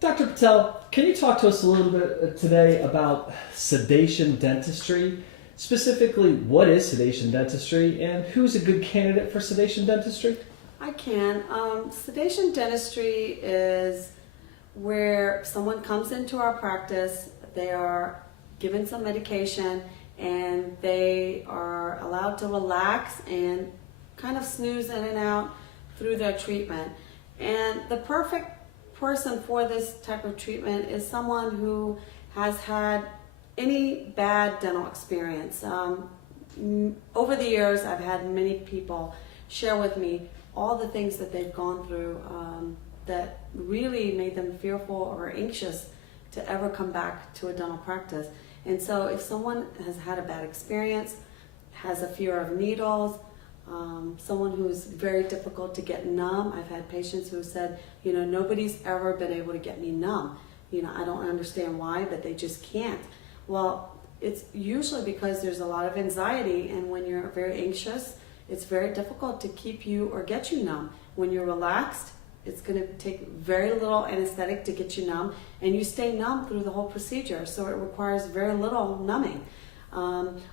Dr. Patel, can you talk to us a little bit today about sedation dentistry? Specifically, what is sedation dentistry and who's a good candidate for sedation dentistry? I can. Sedation dentistry is where someone comes into our practice, they are given some medication, and they are allowed to relax and kind of snooze in and out through their treatment. And the perfect person for this type of treatment is someone who has had any bad dental experience. Over the years, I've had many people share with me all the things that they've gone through that really made them fearful or anxious to ever come back to a dental practice. And so if someone has had a bad experience, has a fear of needles, someone who's very difficult to get numb. I've had patients who said, nobody's ever been able to get me numb. I don't understand why, but they just can't. Well, it's usually because there's a lot of anxiety, and when you're very anxious, it's very difficult to keep you or get you numb. When you're relaxed, it's going to take very little anesthetic to get you numb, and you stay numb through the whole procedure, so it requires very little numbing.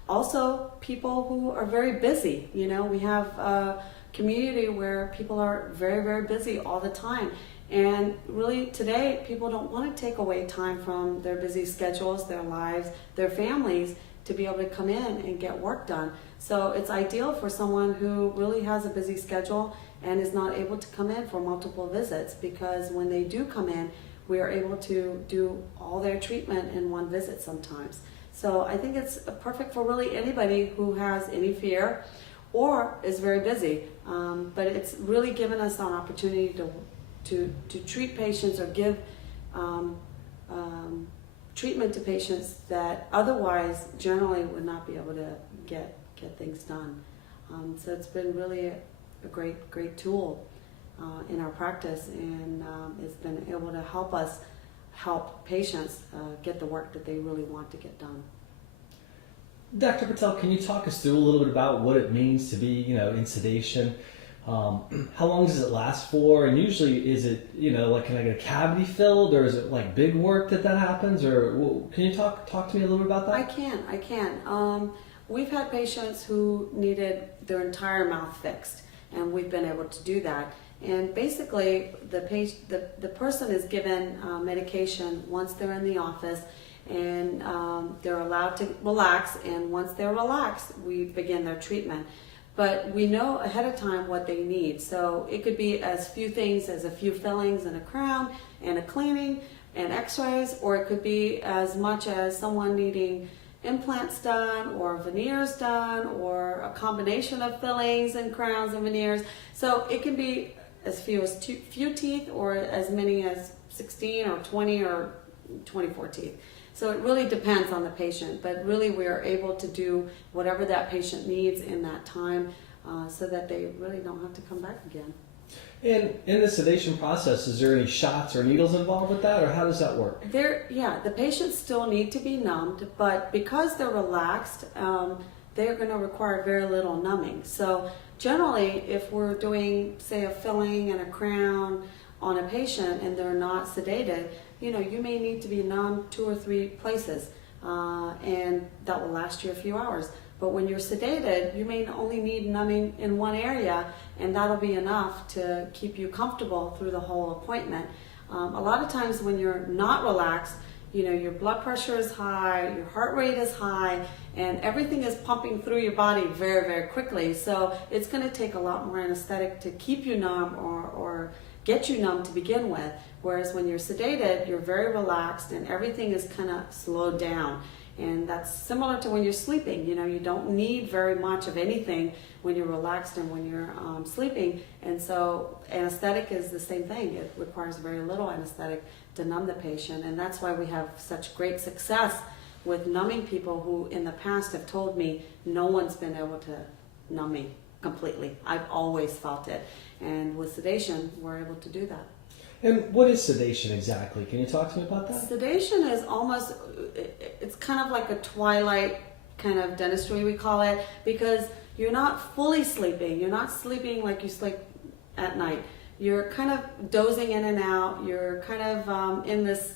Also, people who are very busy. We have a community where people are very, very busy all the time. And really today, people don't want to take away time from their busy schedules, their lives, their families to be able to come in and get work done. So it's ideal for someone who really has a busy schedule and is not able to come in for multiple visits, because when they do come in, we are able to do all their treatment in one visit sometimes. So I think it's perfect for really anybody who has any fear or is very busy. But it's really given us an opportunity to treat patients or give treatment to patients that otherwise generally would not be able to get things done. So it's been really a great tool in our practice, and it's been able to help patients get the work that they really want to get done. Dr. Patel, can you talk us through a little bit about what it means to be, in sedation? How long does it last for? And usually, is it, like, can I get a cavity filled, or is it like big work that happens? Or can you talk to me a little bit about that? I can. We've had patients who needed their entire mouth fixed, and we've been able to do that. And basically, the person is given medication once they're in the office, and they're allowed to relax. And once they're relaxed, we begin their treatment. But we know ahead of time what they need. So it could be as few things as a few fillings and a crown and a cleaning and x-rays, or it could be as much as someone needing implants done or veneers done, or a combination of fillings and crowns and veneers. So it can be as few as few teeth, or as many as 16 or 20 or 24 teeth. So it really depends on the patient, but really we are able to do whatever that patient needs in that time, so that they really don't have to come back again. And in the sedation process, is there any shots or needles involved with that, or how does that work? The patients still need to be numbed, but because they're relaxed, they're going to require very little numbing. So generally, if we're doing, say, a filling and a crown on a patient and they're not sedated, you may need to be numbed 2 or 3 places, and that will last you a few hours. But when you're sedated, you may only need numbing in one area, and that'll be enough to keep you comfortable through the whole appointment. A lot of times when you're not relaxed, your blood pressure is high, your heart rate is high, and everything is pumping through your body very, very quickly. So it's going to take a lot more anesthetic to keep you numb or get you numb to begin with. Whereas when you're sedated, you're very relaxed and everything is kind of slowed down. And that's similar to when you're sleeping. You don't need very much of anything when you're relaxed and when you're sleeping. And so anesthetic is the same thing. It requires very little anesthetic to numb the patient. And that's why we have such great success with numbing people who in the past have told me no one's been able to numb me completely. I've always felt it. And with sedation, we're able to do that. And what is sedation exactly? Can you talk to me about that? Sedation is it's kind of like a twilight kind of dentistry, we call it, because you're not fully sleeping. You're not sleeping like you sleep at night. you're kind of dozing in and out. You're kind of in this,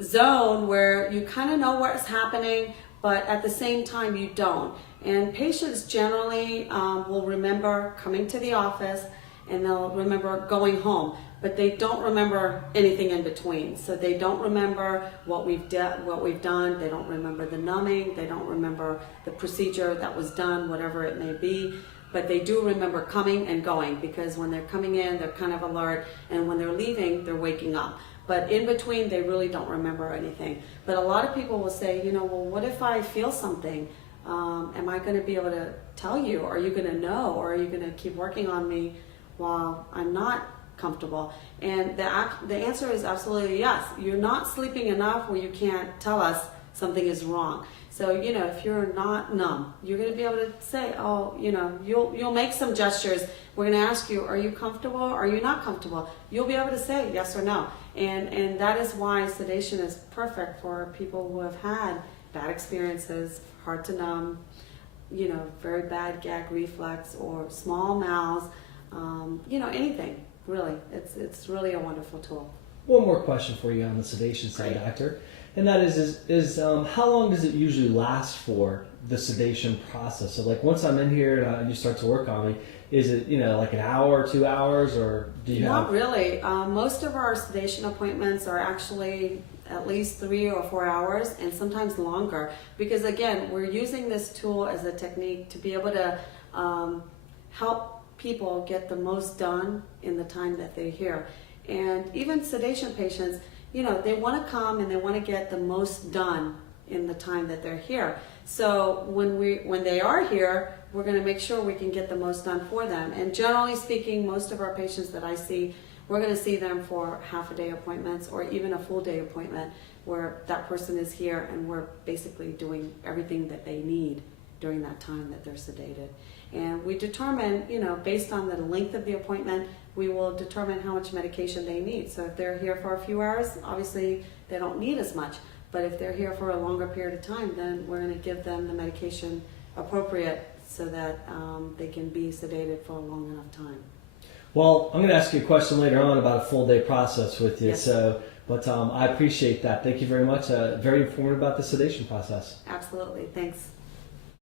zone where you kind of know what's happening, but at the same time you don't. And patients generally will remember coming to the office, and they'll remember going home, but they don't remember anything in between. So they don't remember what we've done. They don't remember the numbing. They don't remember the procedure that was done, whatever it may be. But they do remember coming and going, because when they're coming in, they're kind of alert, and when they're leaving, they're waking up. But in between, they really don't remember anything. But a lot of people will say, well, what if I feel something? Am I going to be able to tell you? Are you going to know? Or are you going to keep working on me while I'm not comfortable? And the answer is absolutely yes. You're not sleeping enough where you can't tell us something is wrong. So, if you're not numb, you're going to be able to say, you'll make some gestures. We're going to ask you, are you comfortable? Are you not comfortable? You'll be able to say yes or no. And that is why sedation is perfect for people who have had bad experiences, hard to numb, very bad gag reflex, or small mouths, anything, really. It's really a wonderful tool. One more question for you on the sedation side, Doctor. And that is how long does it usually last for, the sedation process? So like once I'm in here and you start to work on me, is it, like an hour, 2 hours, or do you Not really. Most of our sedation appointments are actually at least 3 or 4 hours, and sometimes longer, because again, we're using this tool as a technique to be able to help people get the most done in the time that they're here. And even sedation patients, they want to come and they want to get the most done in the time that they're here. So when they are here, we're going to make sure we can get the most done for them. And generally speaking, most of our patients that I see, we're going to see them for half-a-day appointments or even a full-day appointment, where that person is here and we're basically doing everything that they need during that time that they're sedated. And we determine, based on the length of the appointment, we will determine how much medication they need. So if they're here for a few hours, obviously they don't need as much. But if they're here for a longer period of time, then we're going to give them the medication appropriate so that they can be sedated for a long enough time. Well, I'm going to ask you a question later on about a full day process with you. Yes. But I appreciate that. Thank you very much. Very informative about the sedation process. Absolutely. Thanks.